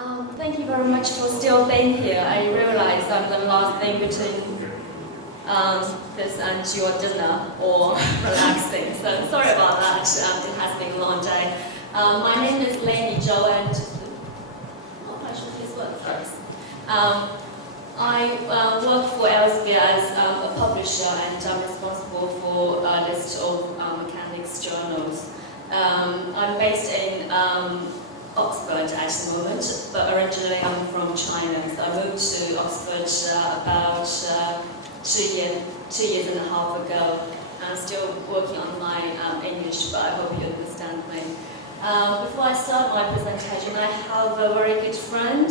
Thank you very much for still being here. I realize I'm the last thing between this and your dinner or relaxing, so sorry about that. It has been a long day. My name is Lainey Zhou, and I should use work first. I work for Elsevier as a publisher, and I'm responsible for a list of mechanics journals. I'm based in Oxford at the moment, but originally I'm from China, so I moved to Oxford about 2 years and a half ago. I'm still working on my English, but I hope you understand me. Before I start my presentation, I have a very good friend,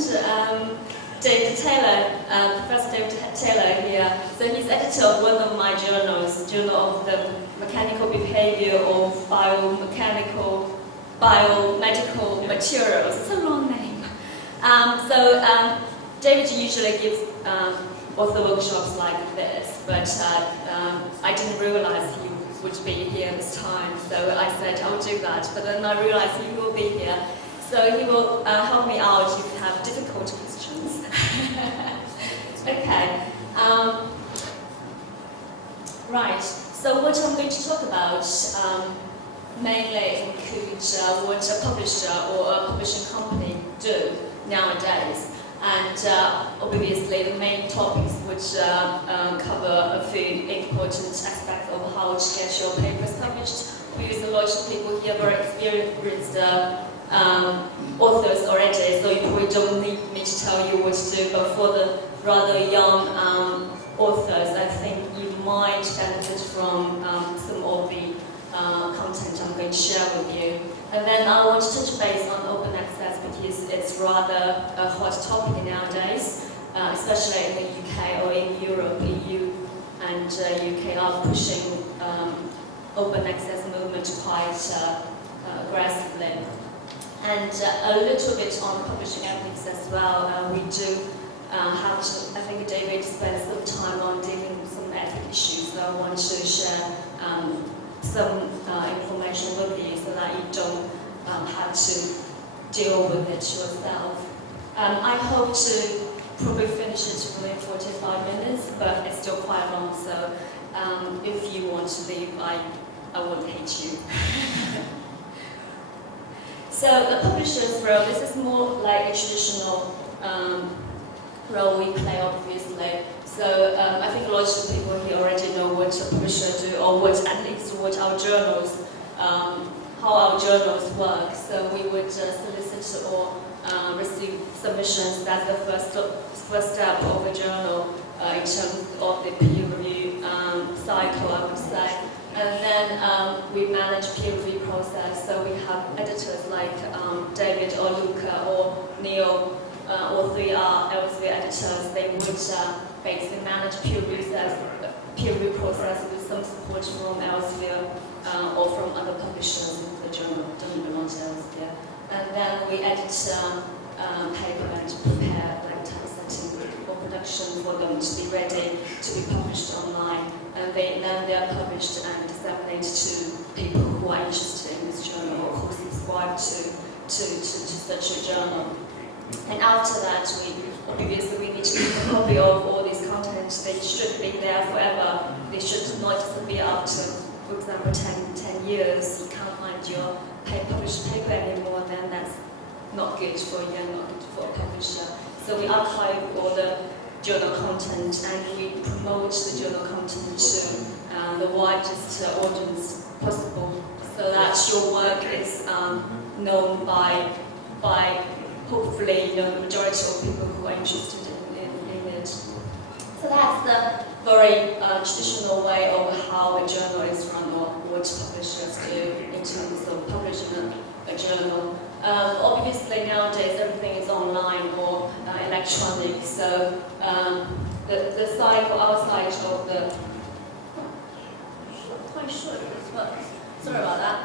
David Taylor, Professor David Taylor here. So he's editor of one of my journals, Journal of the Mechanical Behavior of Biomedical Materials. It's a long name. David usually gives author workshops like this, but I didn't realize he would be here this time, so I said I'll do that, but then I realized he will be here, so he will help me out if you have difficult questions. Okay. Right, so what I'm going to talk about mainly includes what a publisher or a publishing company do nowadays. And obviously the main topics which cover a few important aspects of how to get your papers published. Because a lot of people here are experienced authors already, so you probably don't need me to tell you what to do. But for the rather young authors, I think you might benefit from some of the content I'm going to share with you. And then I want to touch base on open access because it's rather a hot topic nowadays, especially in the UK or in Europe. EU and UK are pushing open access movement quite aggressively. And a little bit on publishing ethics as well. We do have to, I think David spent some time on dealing with some ethical issues, so I want to share some information with you so that you don't have to deal with it yourself. I hope to probably finish it within 45 minutes, but it's still quite long, so if you want to leave, I won't hate you. So the publisher's role, this is more like a traditional role we play, obviously. So I think a lot of people here already know what a publisher do, or at least what our journals, how our journals work. So we would solicit or receive submissions. That's the first step of a journal in terms of the peer review cycle, I would say. And then we manage peer review process. So we have editors like David or Luca or Neil or 3R Elsevier editors. They would basically manage peer review process with some support from Elsevier or from other publishers if the journal doesn't belong to Elsevier. And then we edit paper and prepare like typesetting or production for them to be ready to be published online. And then they are published and disseminated to people who are interested in this journal or who subscribe to such a journal. And after that, we need to keep a copy of all these contents. They should be there forever. They should not disappear after, for example, 10 years. You can't find your published paper anymore, then that's not good for you and not good for a publisher. So we archive all the journal content and we promote the journal content to the widest audience possible, so that your work is known by hopefully the majority of people who are interested in it. So that's the very traditional way of how a journal is run or what publishers do in terms of publishing a journal. Obviously nowadays everything is online or electronic, so the cycle outside of the... I'm quite sure this works. Sorry about that.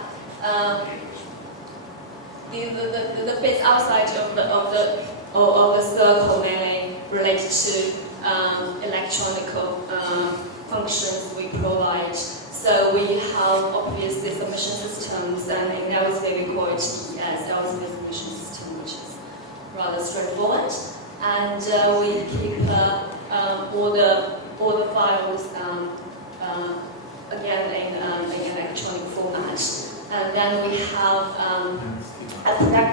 The bits outside of the circle mainly related to electronic functions we provide. So we have obviously submission systems, and in Elsevier we call it ES, Elsevier Submission System, which is rather straightforward, and we keep all the files again in electronic format. And then we have a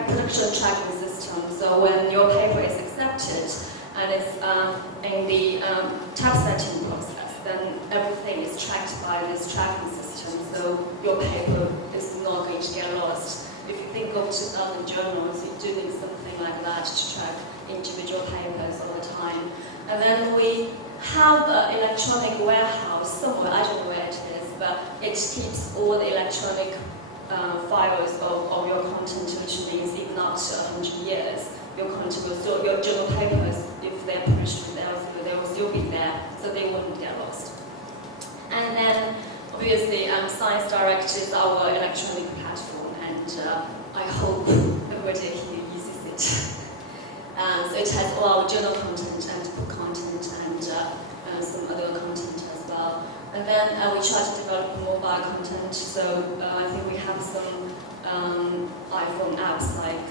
production tracking system. So when your paper is accepted and it's in the typesetting process, then everything is tracked by this tracking system. So your paper is not going to get lost. If you think of 2,000 journals, you do need something like that to track individual papers all the time. And then we have an electronic warehouse somewhere, I don't know where it is, but it keeps all the electronic files of your content, which means even up to 100 years, your content will still, your journal papers, if they're published with elsewhere, they will still be there, so they wouldn't get lost. And then, obviously, Science Direct is our electronic platform, and I hope everybody here uses it. So it has all our journal content and book content and some other content as well. And then we try to develop mobile content, so I think we have some iPhone apps like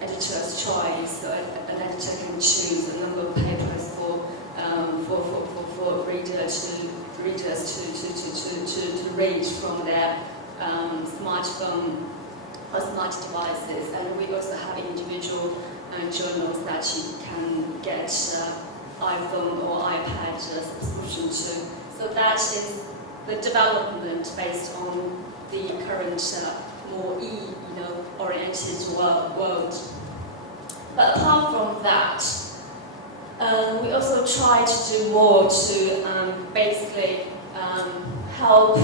Editor's Choice, so an editor can choose a number of papers for readers to read from their smartphone or smart devices. And we also have individual journals that you can get iPhone or iPad subscription to. So that is the development based on the current more oriented world. But apart from that, we also try to do more to basically help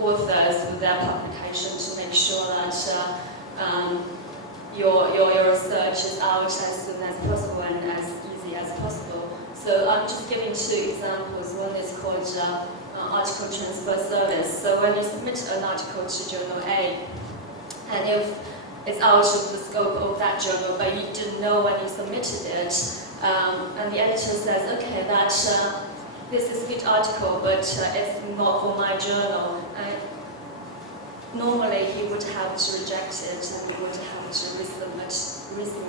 authors with their publication to make sure that your research is out as soon as possible and as easy as possible. So I'm just giving two examples. One is called article transfer service. So when you submit an article to Journal A, and if it's out of the scope of that journal, but you didn't know when you submitted it, and the editor says, okay, that this is a good article, but it's not for my journal. Normally, he would have to reject it, and he would have to resubmit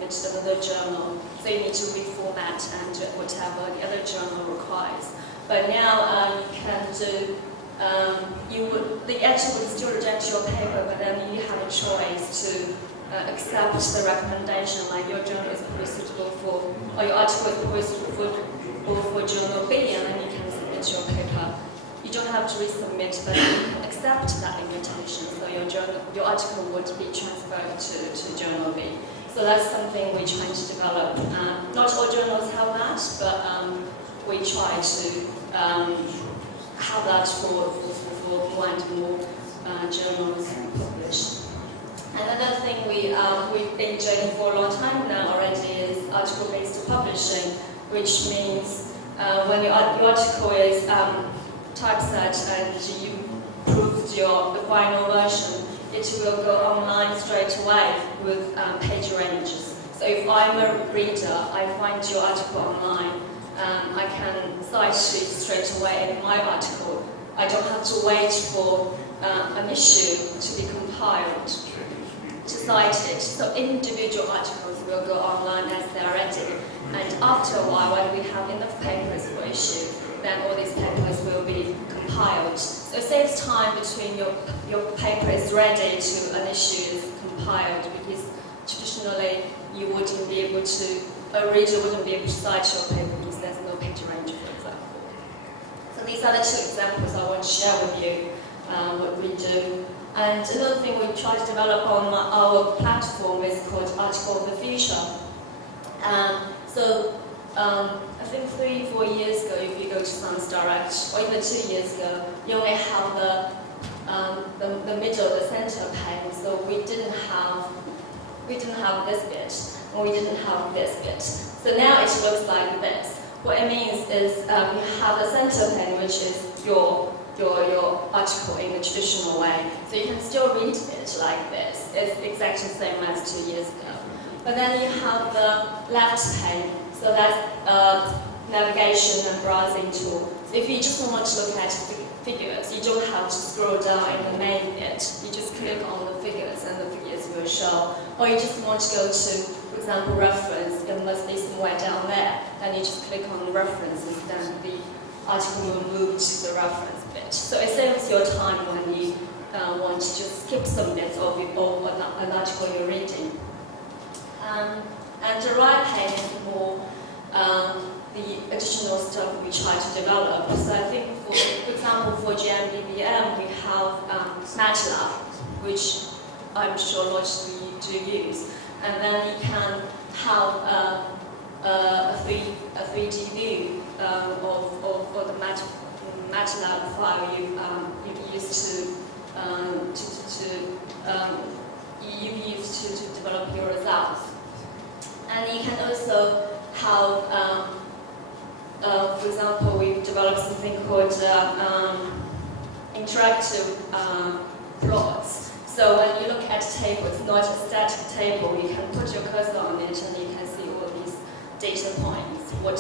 to another journal. So you need to reformat and whatever the other journal requires. But now you can do. The editor would still reject your paper, but then you have a choice to accept the recommendation, like your journal is probably suitable for, or your article is probably suitable for Journal B, and then you can submit your paper. You don't have to resubmit, but you can accept that invitation, so your article would be transferred to Journal B. So that's something we try to develop. Not all journals have that, but we try to have that for more and more journals published. Another thing we've been doing for a long time now already is article-based publishing, which means when your article is typeset and you proved the final version, it will go online straight away with page ranges. So if I'm a reader, I find your article online, I can cite it straight away in my article. I don't have to wait for an issue to be compiled to cite it. So individual articles will go online as they're ready. And after a while, when we have enough papers for issue, then all these papers will be compiled. So it saves time between your paper is ready to an issue is compiled, because traditionally you wouldn't be able to, a reader wouldn't be able to cite your paper because there's no page range, for example. So these are the two examples I want to share with you what we do. And another thing we try to develop on our platform is called Article of the Future. I think 3-4 years ago, if you go to Science Direct, or even 2 years ago, you only have the middle, the center pane. So we didn't have this bit, and we didn't have this bit. So now it looks like this. What it means is you have the center pane, which is your article in the traditional way. So you can still read it like this. It's exactly the same as 2 years ago. But then you have the left pane. So that's navigation and browsing tool. So if you just want to look at figures, you don't have to scroll down in the main bit. You just click on the figures, and the figures will show, or you just want to go to, for example, reference, it must be somewhere down there. Then you just click on the references, then the article will move to the reference bit. So it saves your time when you want to just skip some bits of an article you're reading. And the right pane is more the additional stuff we try to develop. So I think, for example, for GMDBM, we have MATLAB, which I'm sure lots of you do use. And then you can have a 3D view of the MATLAB file you've used to develop your results. And you can also have, for example, we've developed something called interactive plots. So when you look at a table, it's not a static table. You can put your cursor on it and you can see all these data points, what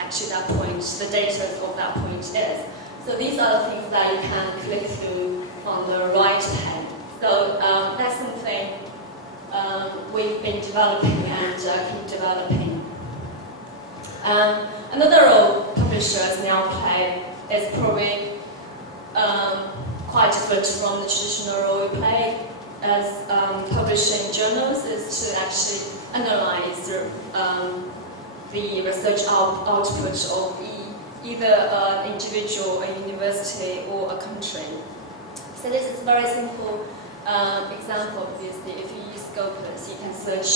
actually that point, the data of that point is. So these are the things that you can click through on the right hand. So that's something we've been developing and keep developing. Another role publishers now play is probably quite different from the traditional role we play as publishing journals, is to actually analyze the research output of either an individual, a university, or a country. So this is a very simple example. Obviously, if you use Scopus, you can search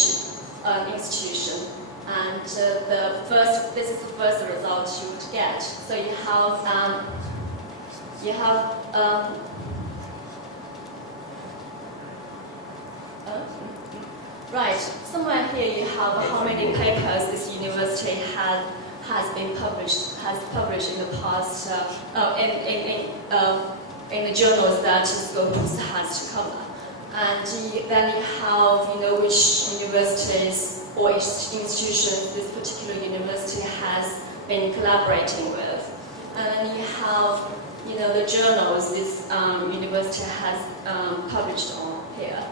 an institution, and this is the first result you would get. So you have right, somewhere here you have how many papers this university has published in the past in the journals that Scopus has to cover. And then you have, which universities or institutions this particular university has been collaborating with. And then you have, the journals this university has published on here.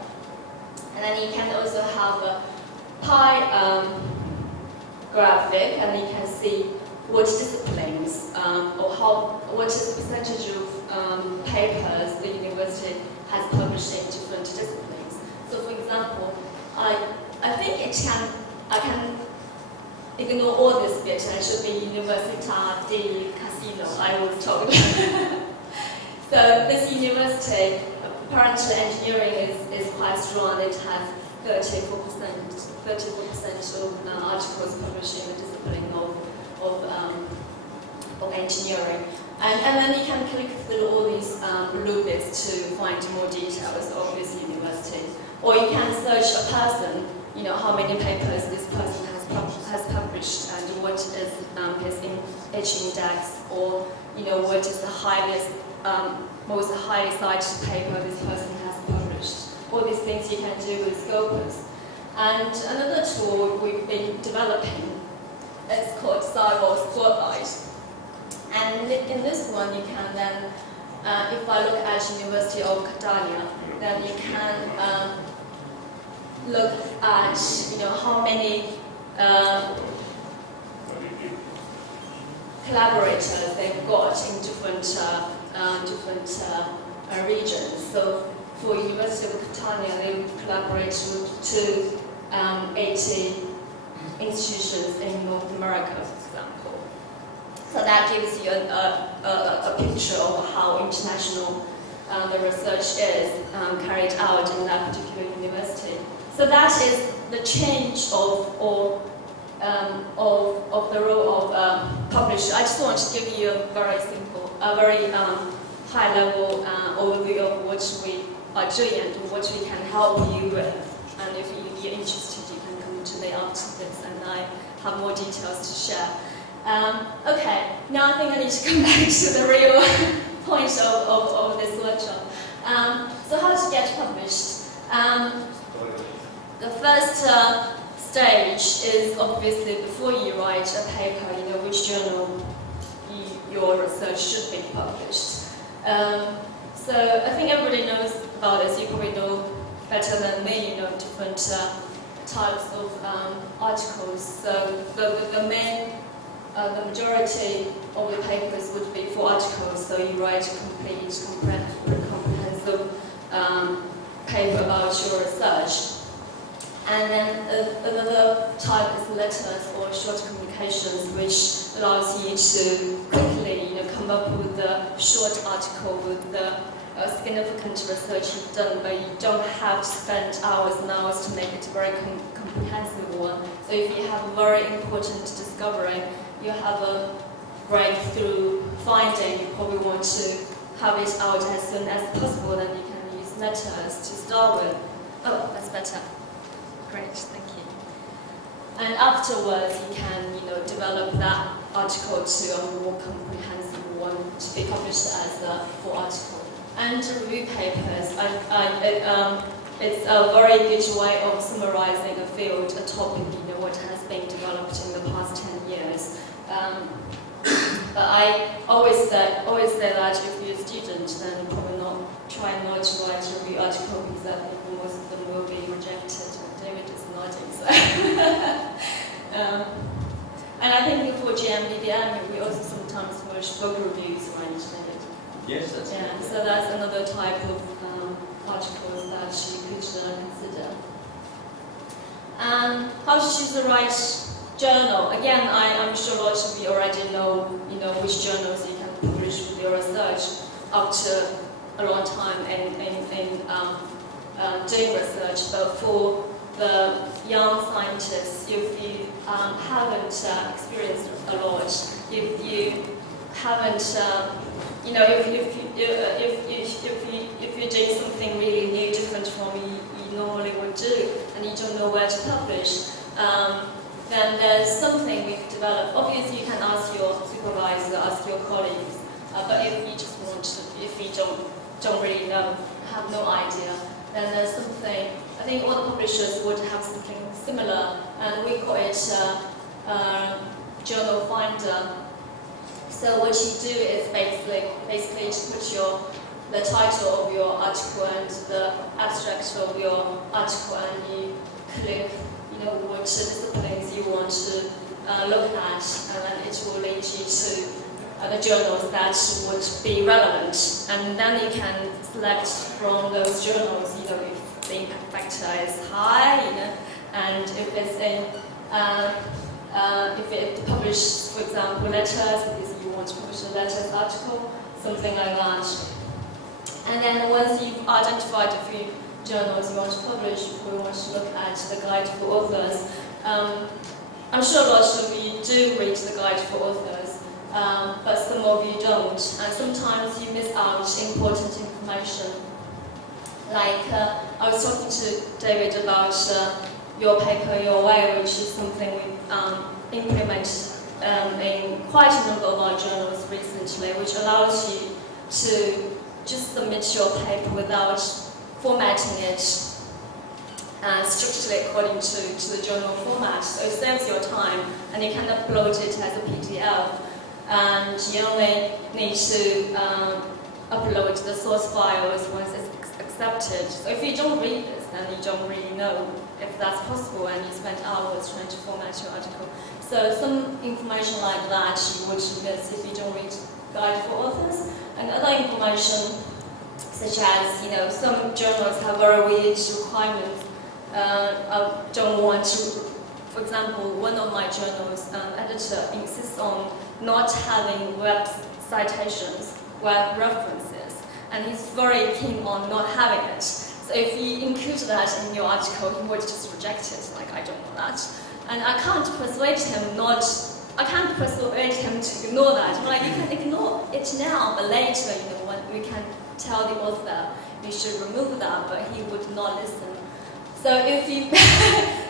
And then you can also have a pie graphic, and you can see what disciplines or what is the percentage of papers the university has published in different disciplines. So, for example, I think I can ignore all this bit, and it should be Università di Casino I was talking about. So this university, apparently engineering is quite strong. It has 34% of articles published in the discipline of engineering. And then you can click through all these blue bits to find more details of this university. Or you can search a person, how many papers this person has published and what is his index, or what is the most highly cited paper this person has published. All these things you can do with Scopus. And another tool we've been developing is called Cyber Spotlight. And in this one, you can then, if I look at University of Catania, then you can look at, how many collaborators they've got in different regions. So for University of Catania, they collaborate with 80 institutions in North America, for example. So that gives you a picture of how international the research is carried out in that particular university. So that is the change of the role of publisher. I just want to give you a very simple, very high-level overview of what we are doing and what we can help you with. And if you're interested, you can come to the afterwards, and I have more details to share. Okay, now I think I need to come back to the real point of this workshop. So how to get published? The first stage is obviously before you write a paper, which journal your research should be published. So I think everybody knows about this. You probably know better than me, different types of articles. So the majority of the papers would be for articles. So you write a complete, comprehensive paper about your research. And then another type is letters or short communications, which allows you to quickly, come up with a short article with the significant research you've done, but you don't have to spend hours and hours to make it a very comprehensive one. So if you have a very important discovery, you have a breakthrough finding, you probably want to have it out as soon as possible, then you can use letters to start with. Oh, that's better. Great, thank you. And afterwards, you can, develop that article to a more comprehensive one to be published as a full article. And review papers, it's a very good way of summarizing a field, a topic, what has been developed in the past 10 years. But I always say that if you're a student, then probably try not to write a review article, because I think most of them will be rejected. David is nodding, so. And I think for GMBBM, we also sometimes publish book reviews, right, David? Yes, that's yeah. Good. So that's another type of articles that you could consider. How to choose the right journal? Again, I'm sure lots of you already know, which journals you can publish with your research after a long time in doing research. But for the young scientists, if you haven't experienced a lot, if you haven't, if you're doing something really new, different from you normally would do, and you don't know where to publish, then there's something we've developed. Obviously, you can ask your supervisor, ask your colleagues, but if you just want to, if you don't really know, have no idea, then there's something. I think all the publishers would have something similar, and we call it journal finder. So what you do is basically to put the title of your article and the abstract of your article, and you click, what disciplines you want to look at, and then it will lead you to the journals that would be relevant, and then you can select from those journals, if the impact factor is high, and if it's in, if it published, for example, letters, because you want to publish a letters article, something like that. And then once you've identified a few journals you want to publish, we want to look at the guide for authors. I'm sure lots of you do read the guide for authors, but some of you don't, and sometimes you miss out important information. Like, I was talking to David about your paper, your way, which is something we implemented in quite a number of our journals recently, which allows you to just submit your paper without formatting it strictly according to the journal format. So it saves your time, and you can upload it as a PDF, and you only need to upload the source files once it's accepted. So if you don't read this, then you don't really know if that's possible, and you spend hours trying to format your article. So some information like that you would miss if you don't read Guide for Authors. And other information, such as, some journals have very weird requirements. I don't want to, for example, one of my journals, editor insists on not having web citations, web references, and he's very keen on not having it. So if you include that in your article, he would just reject it, like, I don't want that. And I can't persuade him to ignore that. I'm like, you can ignore it now, but later, when we can tell the author you should remove that, but he would not listen. So if you,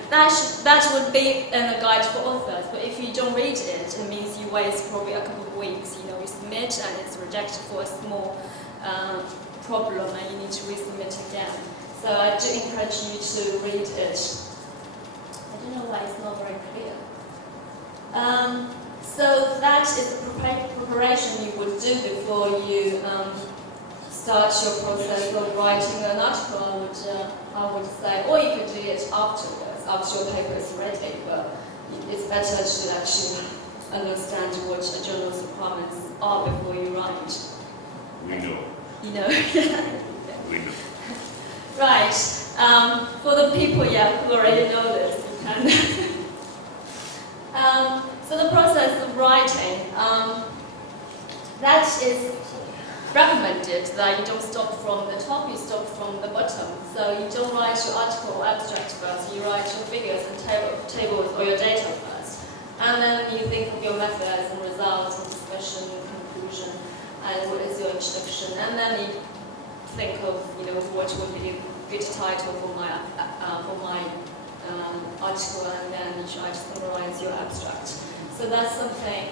that would be in a guide for authors, but if you don't read it, it means you waste probably a couple of weeks. You submit and it's rejected for a small problem, and you need to resubmit again. So I do encourage you to read it. I don't know why it's not very clear. So that is the preparation you would do before you start your process of writing an article. I afterwards, after your paper is ready, but it's better to actually understand what a journal's requirements are before you write. We know. You know? We know. Right. For the people, who already know this, you can. So the process of writing, that is recommended that you don't start from the top, you start from the bottom. So you don't write your article or abstract first, you write your figures and tables or your data first. And then you think of your methods and results and discussion, conclusion, and what is your introduction. And then you think of, what would be a good title for my article, and then you try to summarize your abstract. So that's something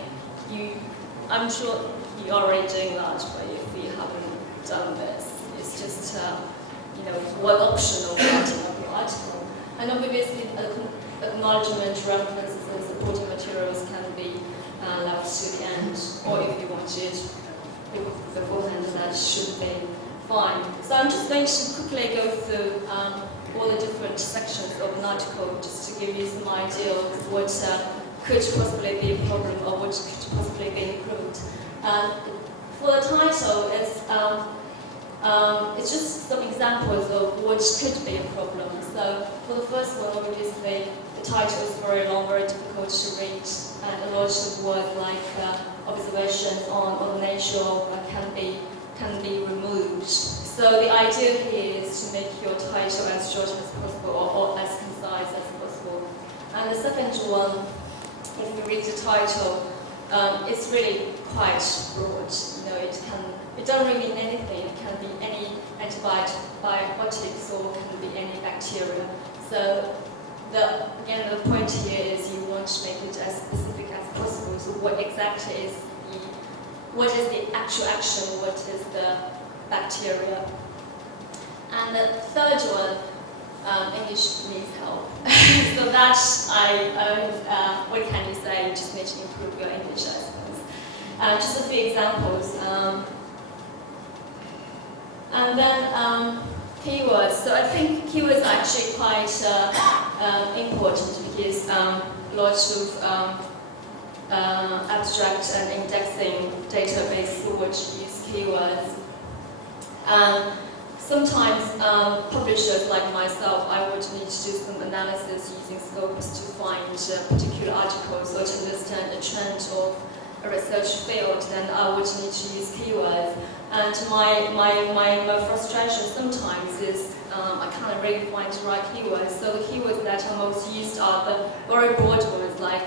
I'm sure you're already doing that, but if you haven't done this, it's just, one option of writing up your article. And obviously, acknowledgement, references, and supporting materials can be left to the end, or if you want it beforehand, that should be fine. So I'm just going to quickly go through all the different sections of an article, just to give you some idea of what could possibly be a problem or what could possibly be improved. For the title, it's just some examples of what could be a problem. So for the first one, obviously, the title is very long, very difficult to read, and a lot of words like observations on nature can be removed. So the idea here is to make your title as short as possible or as concise as possible. And the second one, if you read the title, it's really quite broad. It doesn't really mean anything. It can be any antibiotics or can be any bacteria. So again, the point here is you want to make it as specific as possible. So what exactly is what is the actual action? What is the bacteria? And the third one, English needs help. So that what can you say? You just need to improve your English, I suppose. Just a few examples. And then keywords. So I think keywords are actually quite important because lots of abstract and indexing database would use keywords. Sometimes publishers like myself, I would need to do some analysis using scopus to find particular articles or to understand the trend of a research field, then I would need to use keywords. And my frustration sometimes is I can't really find the right keywords. So the keywords that are most used are the very broad ones like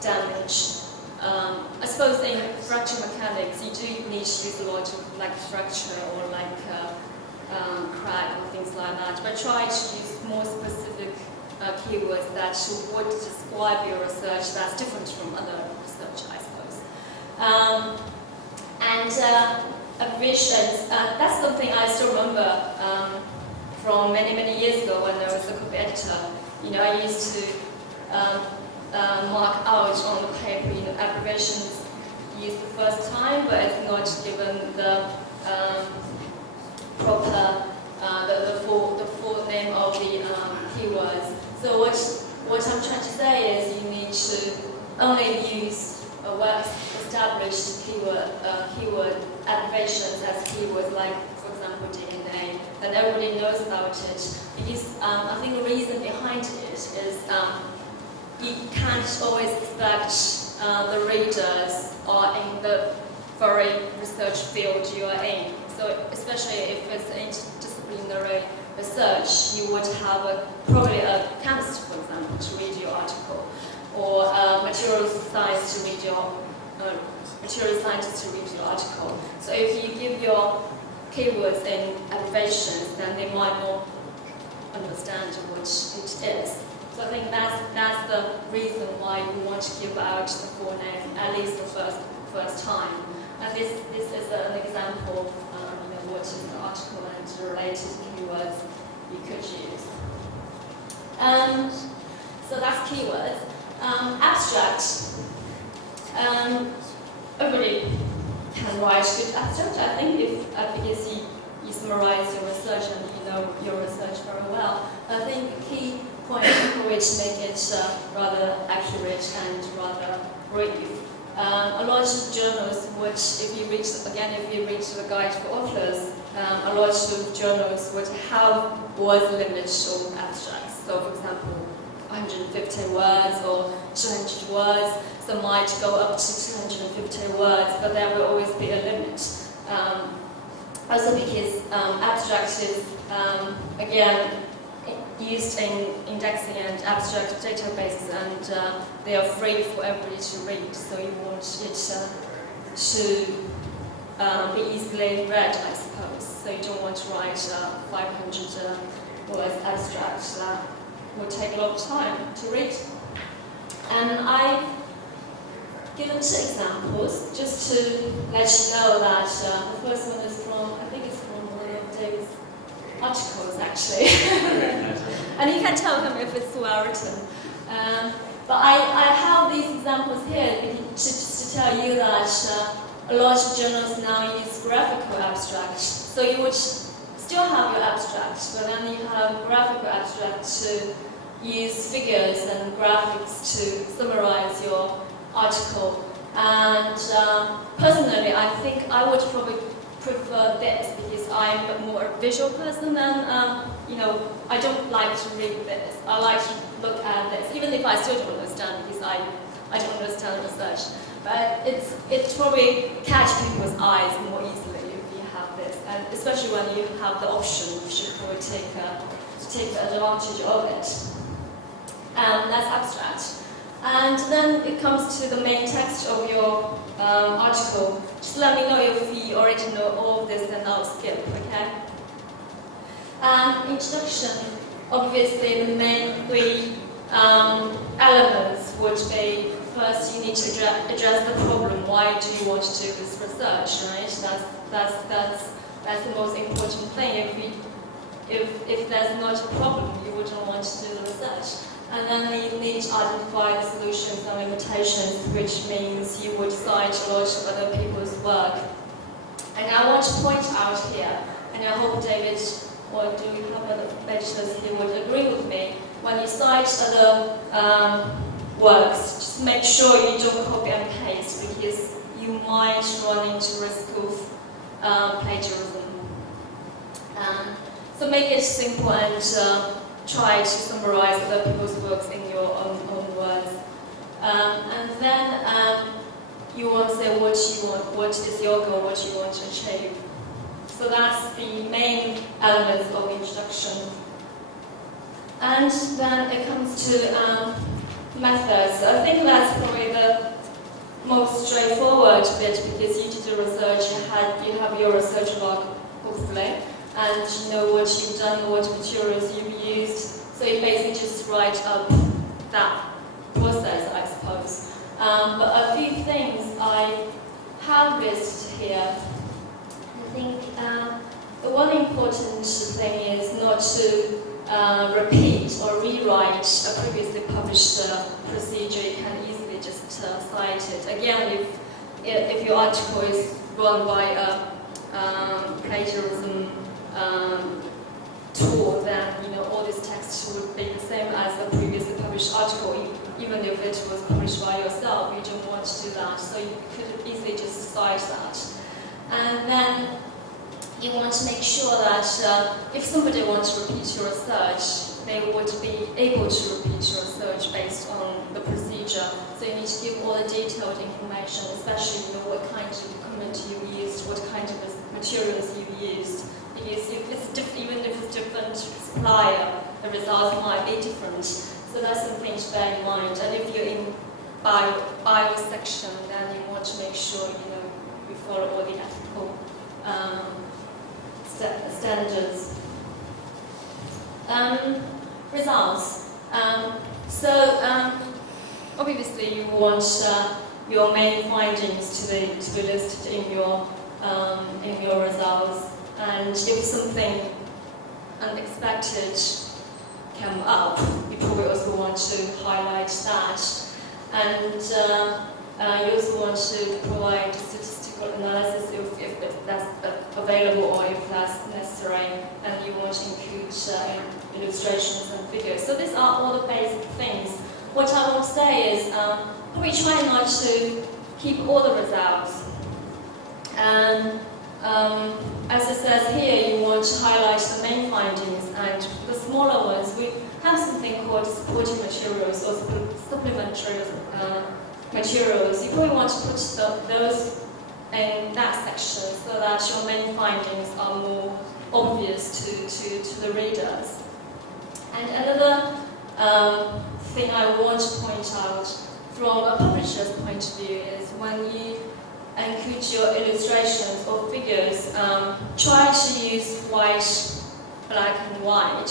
damage. I suppose in fracture mechanics, you do need to use a lot of like fracture or like crack or things like that, but try to use more specific keywords that would describe your research that's different from other research, I suppose. And abbreviations, that's something I still remember from many years ago when I was a copy editor. I used to mark out on the paper, abbreviations used the first time, but it's not given the proper, the full name of the keywords. So what I'm trying to say is you need to only use well-established keyword abbreviations as keywords, like, for example, DNA, then everybody knows about it. Because I think the reason behind it is you can't always expect the readers are in the very research field you are in. So especially if it's interdisciplinary research, you would have probably a chemist, for example, to read your article, or materials science to read your material scientist to read your article. So if you give your keywords in abbreviations, then they might not understand what it is. So I think that's the reason why you want to give out the full name at least the first time. And this is an example of what is the article and related keywords you could use. So that's keywords. Abstract. Everybody can write good abstract, I think, because you summarize your research and you know your research very well. I think the key point which make it rather accurate and rather brief. A lot of journals, which if you read the guide for authors, a lot of journals would have word limits on abstracts. So, for example, 150 words or 200 words. Some might go up to 250 words, but there will always be a limit. Also because abstract is, again, used in indexing and abstract databases, and they are free for everybody to read, so you want it to be easily read, I suppose. So you don't want to write 500 words abstract. That would take a lot of time to read. And I've given 2 examples just to let you know that the first one is from, I think it's from one of David's articles actually. And you can tell him if it's well written. But I have these examples here to tell you that a lot of journals now use graphical abstract. So you would still have your abstract, but then you have graphical abstract to use figures and graphics to summarize your article. And personally, I think I would probably prefer this because I'm a more visual person than, I don't like to read this. I like to look at this, even if I still don't understand because I don't understand research. But it's probably catch people's eyes more easily if you have this, and especially when you have the option, you should probably take advantage of it. That's abstract. And then it comes to the main text of your article. Just let me know if you already know all of this, then I'll skip, okay? Introduction, obviously the main 3 elements would be, first you need to address the problem. Why do you want to do this research, right? That's the most important thing. If there's not a problem, you wouldn't want to do the research. And then you need to identify the solutions and limitations, which means you would cite a lot of other people's work. And I want to point out here, and I hope David, or do you have other editors here, would agree with me, when you cite other works, just make sure you don't copy and paste, because you might run into risk of plagiarism. So make it simple and try to summarize other people's works in your own words. And then you want to say what you want, what is your goal, what you want to achieve. So that's the main elements of introduction. And then it comes to methods. I think that's probably the most straightforward bit, because you did the research, you have your research log, hopefully, and you know what you've done, what materials you've used. So you basically just write up that process, I suppose. But a few things I have listed here. I think the one important thing is not to repeat or rewrite a previously published procedure. You can easily just cite it. Again, if your article is run by a plagiarism tool, then all this text would be the same as a previously published article, even if it was published by yourself. You don't want to do that, so you could easily just cite that. And then you want to make sure that if somebody wants to repeat your research, they would be able to repeat your research based on the procedure. So you need to give all the detailed information, especially what kind of equipment you used, what kind of materials you used. Because even if it's different supplier, the results might be different. So that's something to bear in mind. And if you're in bio section, then you want to make sure you follow all the ethical standards. Results. Obviously you want your main findings to be listed in your results. And if something unexpected came up, you probably also want to highlight that. And You also want to provide statistical analysis if that's available or if that's necessary, and you want to include illustrations and figures. So these are all the basic things. What I want to say is we try not to keep all the results. And as it says here, you want to highlight the main findings, and the smaller ones, we have something called supporting materials or supplementary materials. You probably want to put those in that section so that your main findings are more obvious to the readers. And another thing I want to point out from a publisher's point of view is when you include your illustrations or figures, try to use white, black and white.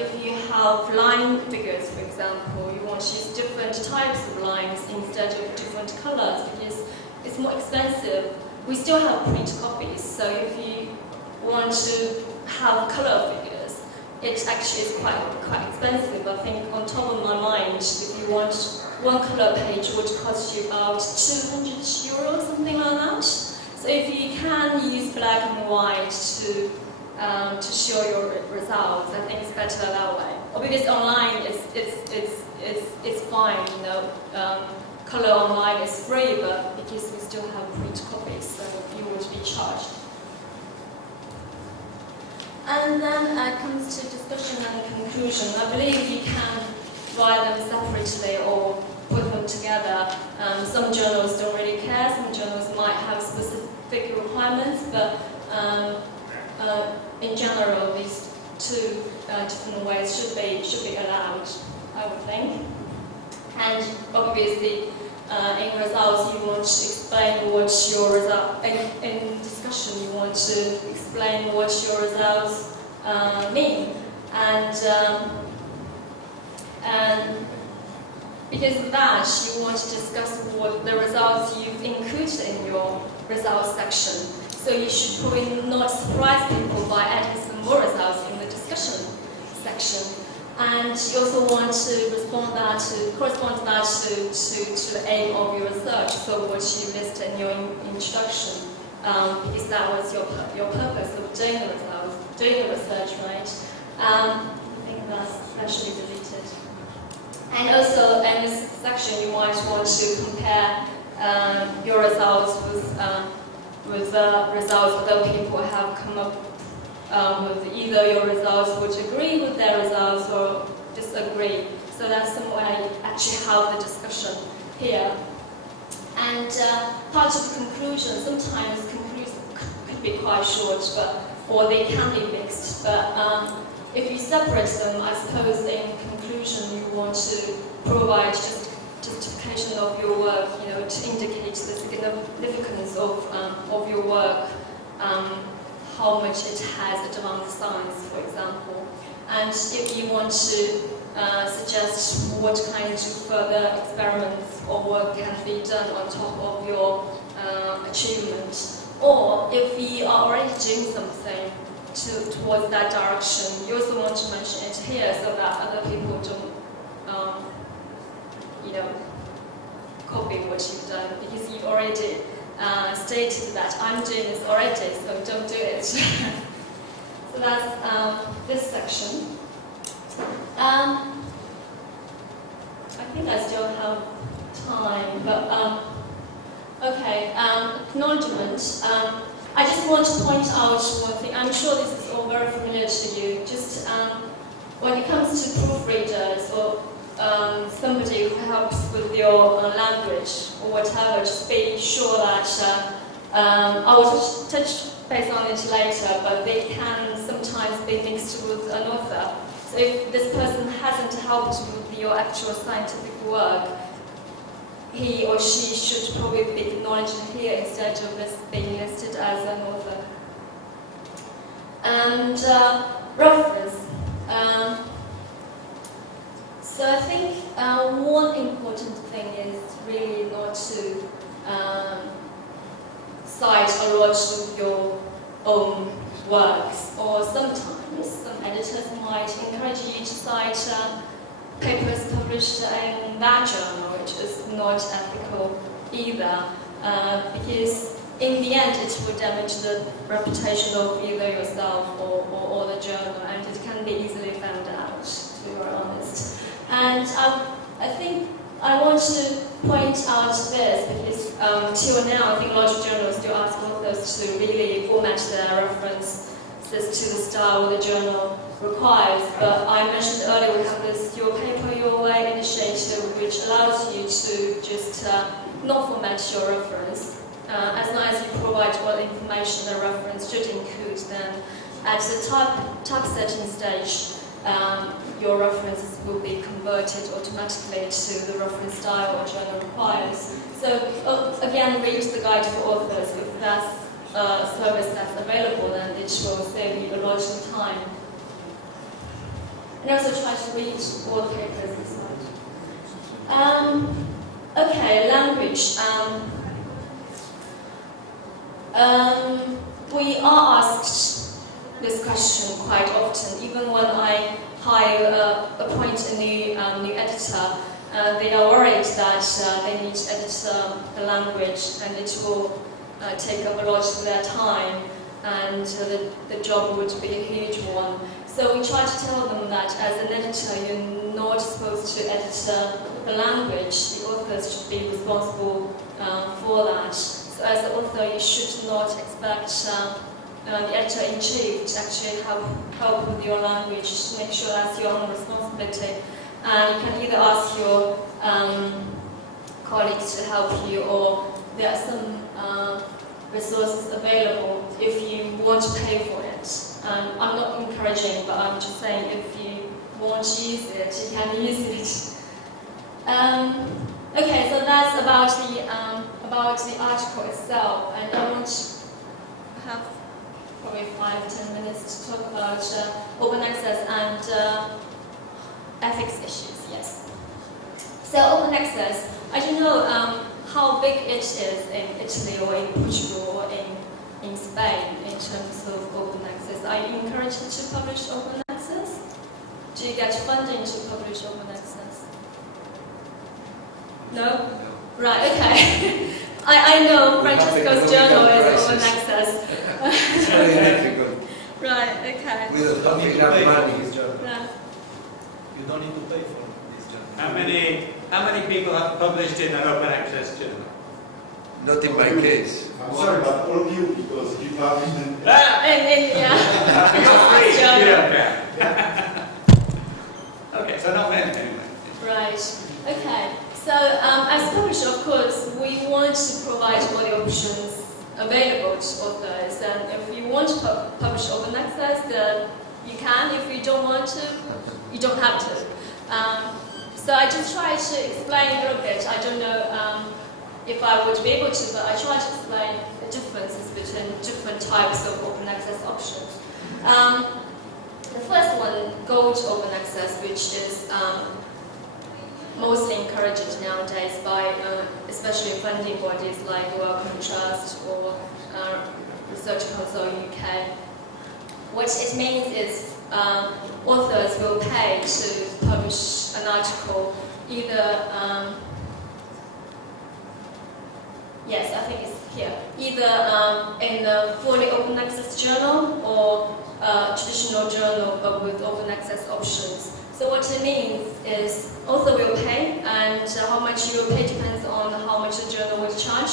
If you have line figures, for example, you want to use different types of lines instead of different colors because it's more expensive. We still have print copies, so if you want to have color figures, it actually is quite expensive. I think on top of my mind, if you want one color page would cost you about 200 euros, something like that. So if you can use black and white to show your results, I think it's better that way. Or because online it's fine, you know. Color online is free, but because we still have print copies, so you would be charged. And then it comes to discussion and conclusion. I believe you can write them separately or put them together. Some journals don't really care, some journals might have specific requirements, but in general, these two different ways should be allowed, I would think. And obviously, in results, you want to explain what your result. In discussion, you want to explain what your results mean, and because of that, you want to discuss what the results you've included in your results section. So you should probably not surprise people by adding some more results in the discussion section. And you also want to correspond that to the aim of your research, so what you list in your introduction, because that was your purpose of doing the research, right? I think that should be deleted. And also in this section, you might want to compare your results with the results other people have come up with. Either your results would agree with their results or disagree. So that's some way you actually have the discussion here. And part of the conclusion, sometimes conclusions could be quite short, or they can be mixed. But if you separate them, I suppose in conclusion you want to provide just justification of your work, you know, to indicate the significance of your work, how much it has advanced science, for example. And if you want to suggest what kind of further experiments or work can be done on top of your achievement, or if you are already doing something towards that direction, you also want to mention it here so that other people don't, you know, copy what you've done, because you've already stated that I'm doing this already, so don't do it. So that's this section. I think I still have time, but okay. Acknowledgement. I just want to point out one thing. I'm sure this is all very familiar to you. Just when it comes to proofreaders or somebody who helps with your language or whatever, just be sure that I will touch base on it later, but they can sometimes be mixed with an author. So if this person hasn't helped with your actual scientific work, he or she should probably be acknowledged here instead of being listed as an author. And reference. So I think one important thing is really not to cite a lot of your own works, or sometimes some editors might encourage you to cite papers published in that journal, which is not ethical either, because in the end it would damage the reputation of either yourself or the journal, and it can be easily found out, to be very honest. And I think I want to point out this because till now I think a lot of journals still ask authors to really format their references to the style the journal requires. But I mentioned earlier we have this Your Paper, Your Way initiative, which allows you to just not format your reference. As long as you provide what information the reference should include, then at the typesetting stage, your references will be converted automatically to the reference style or journal requires. So again, read the guide for authors. If that's a service that's available, then it will save you a lot of time. And also try to read all the papers inside. Okay, language. We are asked this question quite often, even when I appoint a new editor. They are worried that they need to edit the language, and it will take up a lot of their time, and the job would be a huge one. So we try to tell them that as an editor, you're not supposed to edit the language. The authors should be responsible for that. So as an author, you should not expect the editor-in-chief to actually help with your language. Make sure that's your own responsibility. And you can either ask your colleagues to help you, or there are some resources available if you want to pay for it. I'm not encouraging, but I'm just saying if you want to use it, you can use it. Okay, so that's about the article itself, and I want to have probably 5-10 minutes to talk about open access and ethics issues. Yes. So open access, I don't know how big it is in Italy or in Portugal or in Spain in terms of open access. Are you encouraged to publish open access? Do you get funding to publish open access? No? Right, okay. I know Francesco's journal is open access. It's very difficult. Right, okay. We don't have enough money. Yeah. You don't need to pay for this journal. How many people have published in an open access journal? Not in my case. I'm sorry, but all of you, because you published in... Yeah. You're free, Journal. you don't care. Okay, so not many anyway. Right. Okay. So as publisher, of course, we want to provide all the options available to authors. And if you want to publish open access, then you can. If you don't want to, you don't have to. So I just try to explain a little bit. I don't know if I would be able to, but I try to explain the differences between different types of open access options. The first one, gold open access, which is mostly encouraged nowadays by especially funding bodies like Wellcome Trust or Research Council UK. What it means is authors will pay to publish an article either, yes, I think it's here, either in a fully open access journal or traditional journal but with open access options. So what it means is author will pay, and how much you will pay depends on how much the journal will charge.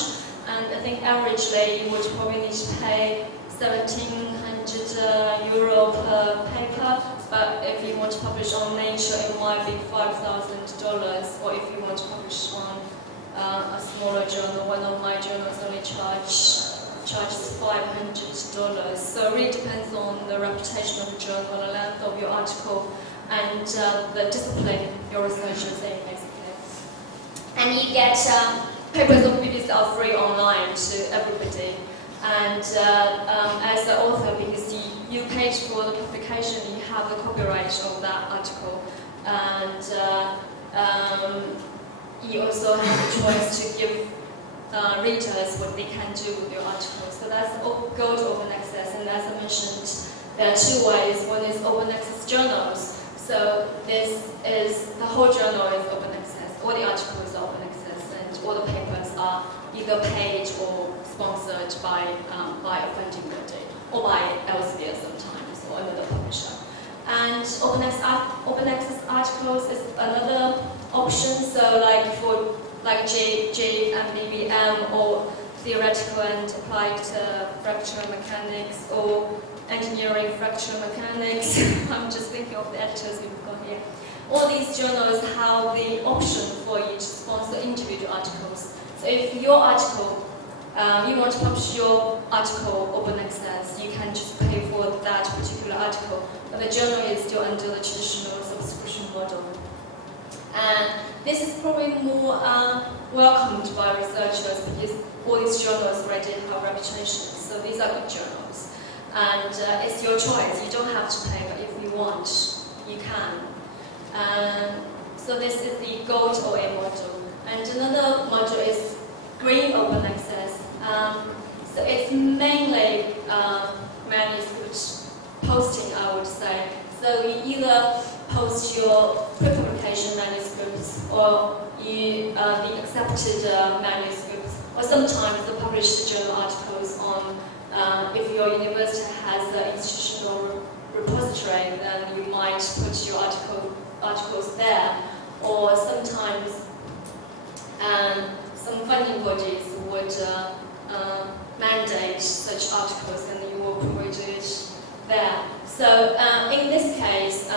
And I think averagely you would probably need to pay €1,700 per paper, but if you want to publish on Nature, it might be $5,000, or if you want to publish on a smaller journal, one of my journals only charges $500. So it really depends on the reputation of the journal, the length of your article, and the discipline your research is in, basically. And you get papers of reviews that are free online to everybody. And as the author, because you paid for the publication, you have the copyright of that article. And you also have the choice to give readers what they can do with your article. So that's gold open access. And as I mentioned, there are two ways. One is open access journals. So this is, the whole journal is open access, all the articles are open access, and all the papers are either paid or sponsored by a funding body, or by Elsevier sometimes, or another publisher. And open access articles is another option, so like for J and BBM, or theoretical and applied fracture mechanics, or engineering fracture mechanics. I'm just thinking of the editors we've got here. All these journals have the option for you to sponsor individual articles. So if your article, you want to publish your article open access, you can just pay for that particular article. But the journal is still under the traditional subscription model. And this is probably more welcomed by researchers because all these journals already have reputations. So these are good journals. And it's your choice. You don't have to pay, but if you want, you can. So this is the gold OA model. And another model is green open access. So it's mainly manuscript posting, I would say. So you either post your pre-publication manuscripts, or the accepted manuscripts, or sometimes the published journal articles on, if your university has an institutional repository, then you might put your articles there. Or sometimes some funding bodies would mandate such articles, and you will probably do it there. So in this case,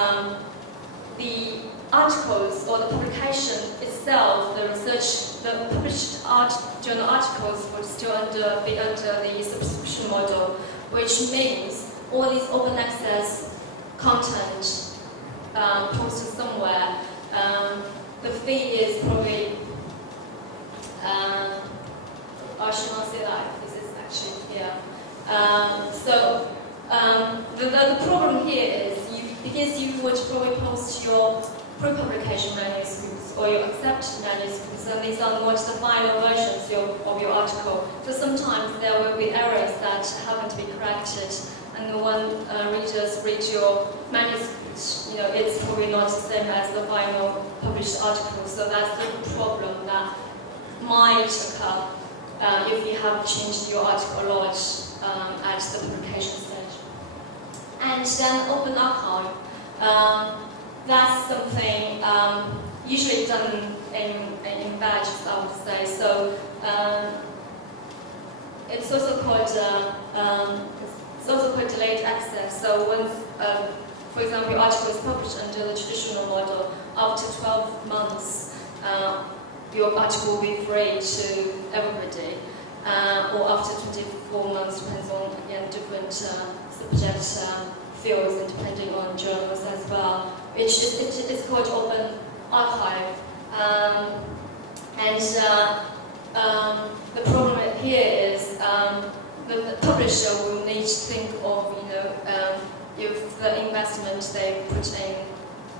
the articles or the publication itself, the published journal articles would still be under the subscription model, which means all these open access content posted somewhere, the fee is probably, I should not say that, this is actually here. So the problem here is, because you would probably post your pre-publication manuscripts or your accepted manuscripts, and these are not the final versions of your article. So sometimes there will be errors that haven't been corrected, and when readers read your manuscript, it's probably not the same as the final published article. So that's the problem that might occur if you have changed your article a lot at the publication stage. And then open archive. That's something usually done in batches, I would say. So it's also called delayed access. So when, for example, your article is published under the traditional model, after 12 months, your article will be free to everybody, or after 24 months, depends on, again, different subject fields and depending on journals as well. It's called open archive. The problem here is the publisher will need to think of, if the investment they put in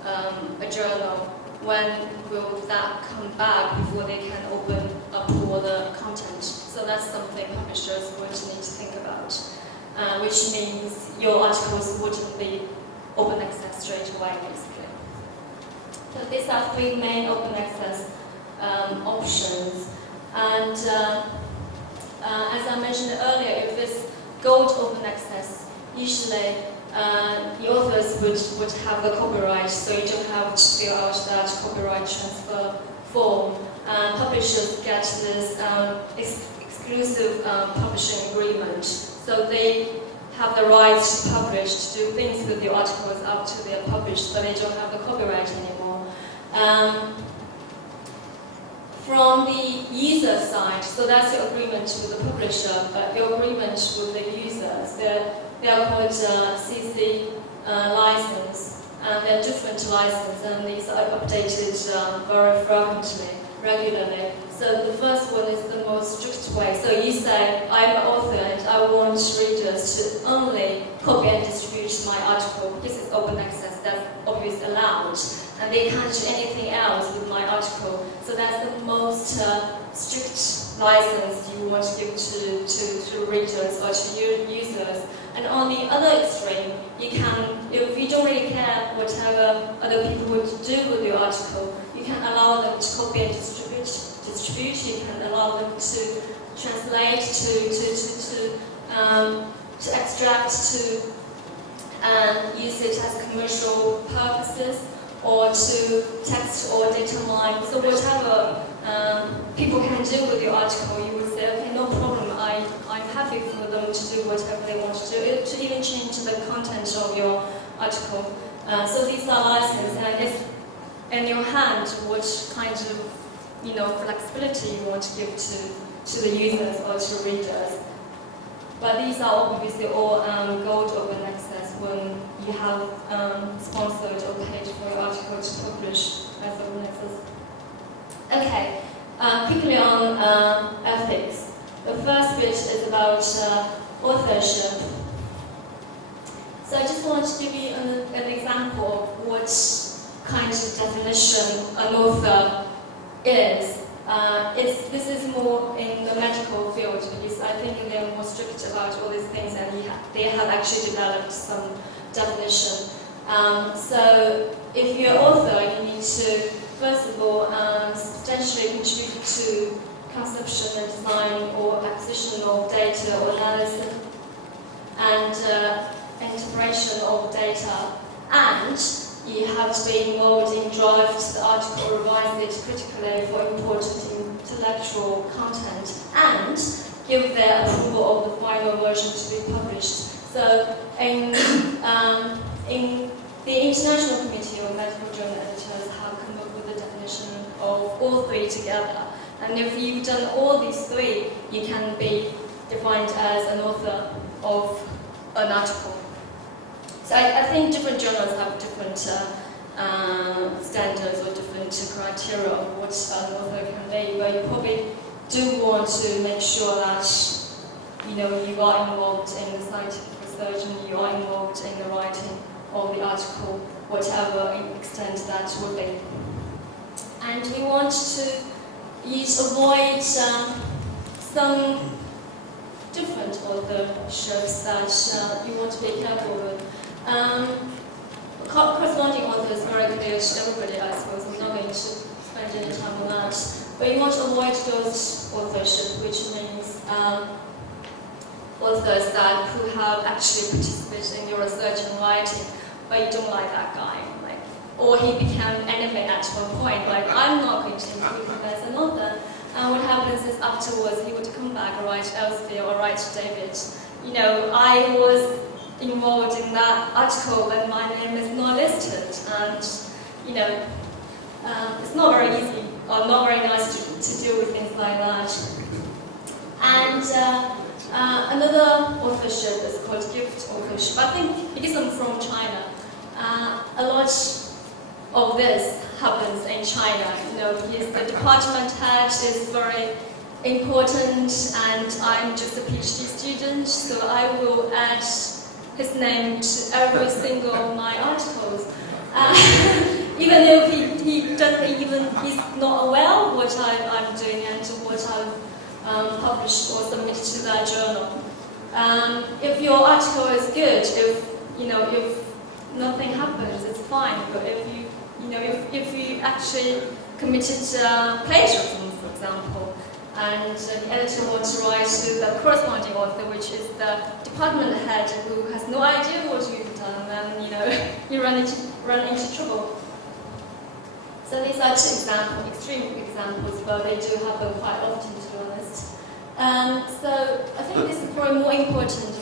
a journal, when will that come back before they can open up all the content. So that's something publishers would need to think about, which means your articles wouldn't be open access straight away, basically. So these are three main open access options. And as I mentioned earlier, if it's gold open access, usually the authors would have the copyright, so you don't have to fill out that copyright transfer form. Publishers get this exclusive publishing agreement, so they have the right to publish, to do things with your articles after they are published, but they don't have the copyright anymore. From the user side, so that's your agreement with the publisher, but your agreement with the users, they are called CC license, and they're different licenses, and these are updated very frequently, regularly. So the first one is the most strict way. So you say, I'm an author and I want readers to only copy and distribute my article. This is open access, that's obviously allowed. And they can't do anything else with my article. So that's the most strict license you want to give to readers or to users. And on the other extreme, you can if you don't really care whatever other people would do with your article, you can allow them to copy and distribute. You can allow them to translate, to extract, to use it as commercial purposes, or to text or data mine. So whatever people can do with your article, you would say, okay, no problem, I'm happy for them to do whatever they want to do, to even change the content of your article. So these are licensed, and it's in your hand what kind of flexibility you want to give to the users or to readers. But these are obviously all gold open access when you have sponsored or paid for your article to publish as open access. Okay, quickly on ethics. The first bit is about authorship. So I just want to give you an example of what kind of definition an author is. This is more in the medical field, because I think they're more strict about all these things, and they have actually developed some definition. So if you're an author, you need to, first of all, substantially contribute to conception and design or acquisition of data or analysis and integration of data, and you have to be involved in draft the article, revise it critically for important intellectual content, and give their approval of the final version to be published. So in the International Committee of Medical Journal Editors have come up with the definition of all three together. And if you've done all these three, you can be defined as an author of an article. So I think different journals have different standards or different criteria of what an author can be, but you probably do want to make sure that you are involved in the scientific research and you are involved in the writing of the article, whatever extent that will be. And we want to avoid some different authorships that you want to be careful with. Corresponding author is very clear to everybody, I suppose. I'm not going to spend any time on that. But you want to avoid ghost authorship, which means authors who have actually participated in your research and writing, but you don't like that guy. Or he became enemy at one point, I'm not going to include him as an author. And what happens is afterwards he would come back and write Elsie or write David. I was involved in that article and my name is not listed, and it's not very easy or not very nice to deal with things like that. And another authorship is called gift authorship. I think because I'm from China, a lot of this happens in China, because the department head is very important, and I'm just a PhD student, so I will add his name to every single of my articles. Even if he's not aware of what I'm doing and what I've published or submitted to that journal. If your article is good, if nothing happens, it's fine. But if you actually committed plagiarism, for example, and the editor wants to write to the corresponding author, which is the department head who has no idea what you've done, then you run into trouble. So these are two extreme examples, but they do happen quite often, to be honest. So I think this is probably more important to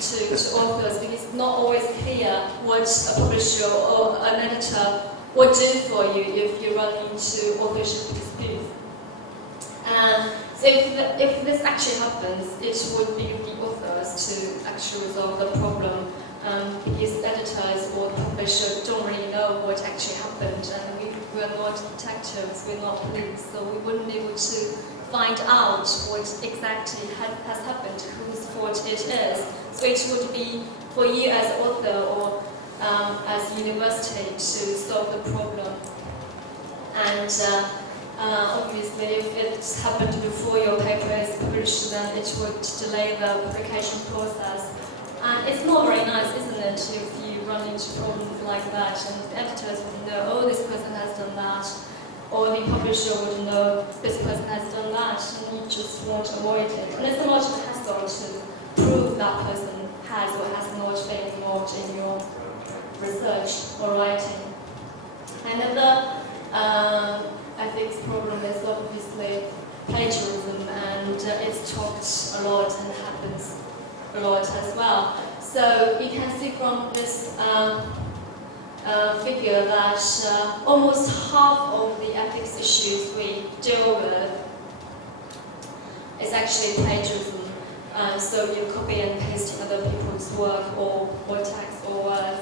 authors, because it's not always clear what a publisher or an editor would do for you if you run into authorship disputes. So if this actually happens, it would be the authors to actually resolve the problem, because editors or publishers don't really know what actually happened, and we're not detectives, we're not police, so we wouldn't be able to find out what exactly has happened, whose fault it is. So it would be for you as author or as university to solve the problem. And obviously, if it happened before your paper is published, then it would delay the publication process. And it's not very nice, isn't it, if you run into problems like that, and the editors would know, oh, this person has done that, or the publisher would know this person has done that, and you just want to avoid it. And it's a lot of hassle to prove that person has or has not been involved in your research or writing. Another ethics problem is obviously plagiarism, and it's talked a lot and happens a lot as well. So you can see from this figure that almost half of the ethics issues we deal with is actually plagiarism. So you copy and paste other people's work or text or words.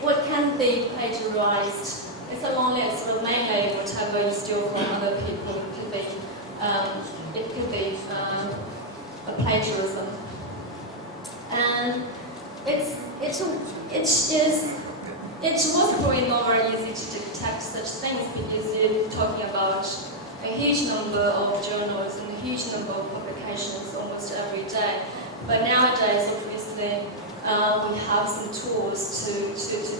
What can be plagiarized? It's a long list, but mainly whatever you steal from other people. It could be a plagiarism, and it was probably not very easy to detect such things because you're talking about a huge number of journals and a huge number of publications almost every day. But nowadays, obviously, we have some tools to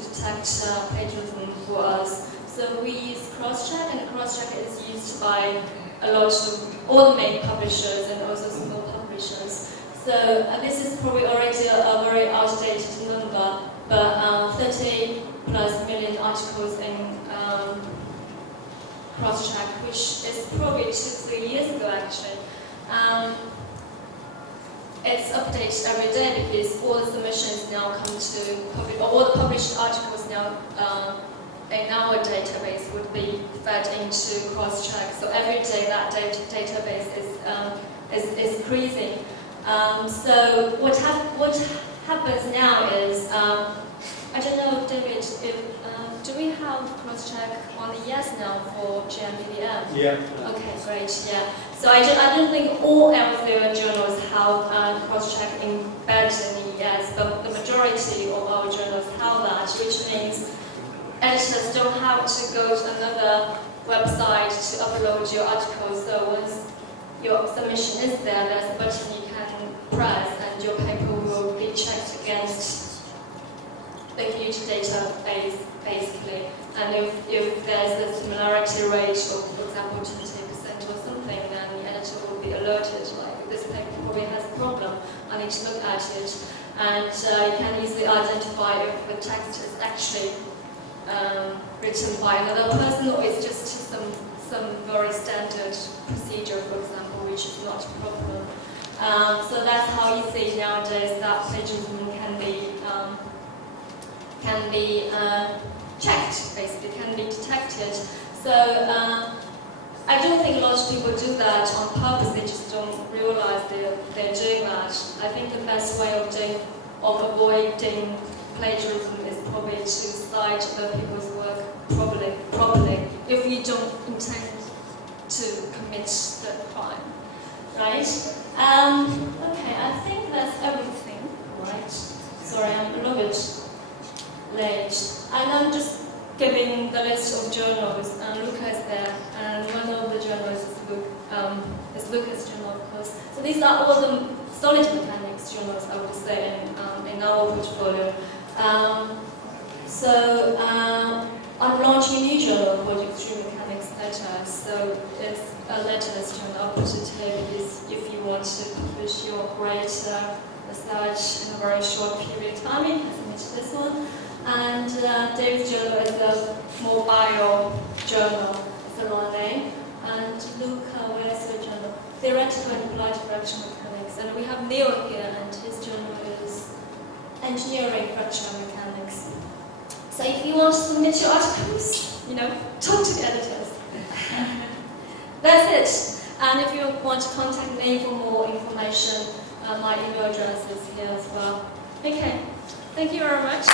detect plagiarism for us. So we use cross-check, and cross-check is used by a lot of all the main publishers and also small publishers. So this is probably already a very outdated number, but 30 plus million articles in cross-check, which is probably 2-3 years ago actually. It's updated every day because all the submissions now come to all the published articles now in our database would be fed into cross-check. So every day that database is increasing. So what happens now is, I don't know, David, do we have cross-check on the ES now for GMPDM? Yeah. Okay, great, yeah. So I don't think all Elsevier journals have cross-check embedded in the ES, but the majority of our journals have that, which means editors don't have to go to another website to upload your article. So once your submission is there, there's a button you can press and your paper will be checked against the huge database, basically. And if there's a similarity rate of, for example, 20% or something, then the editor will be alerted, like this paper probably has a problem, I need to look at it. And you can easily identify if the text is actually written by another person or it's just some very standard procedure, for example, which is not a problem. So that's how you see nowadays that plagiarism can be checked, basically, can be detected. So I don't think a lot of people do that on purpose, they just don't realize they're doing that. I think the best way of avoiding plagiarism is probably to cite other people's work properly if you don't intend to commit the crime, right? Okay, I think that's everything, right? Sorry, I'm a little bit late. And I'm just giving the list of journals, and Luca is there, and one of the journals is Luca's journal, of course. So these are all the solid mechanics journals, I would say, in our portfolio. I'm launching a new journal called Extreme Mechanics Letter. So it's a letters journal. I'll put it here because if you want to publish your great research in a very short period of time, you can submit this one. And David's journal is a more bio journal. It's a long name. And Luca, where's your journal? Theoretical and Applied Fractional Mechanics. And we have Neil here, and his journal is Engineering Fractional Mechanics. So if you want to submit your articles, talk to the editors. That's it. And if you want to contact me for more information, my email address is here as well. Okay. Thank you very much.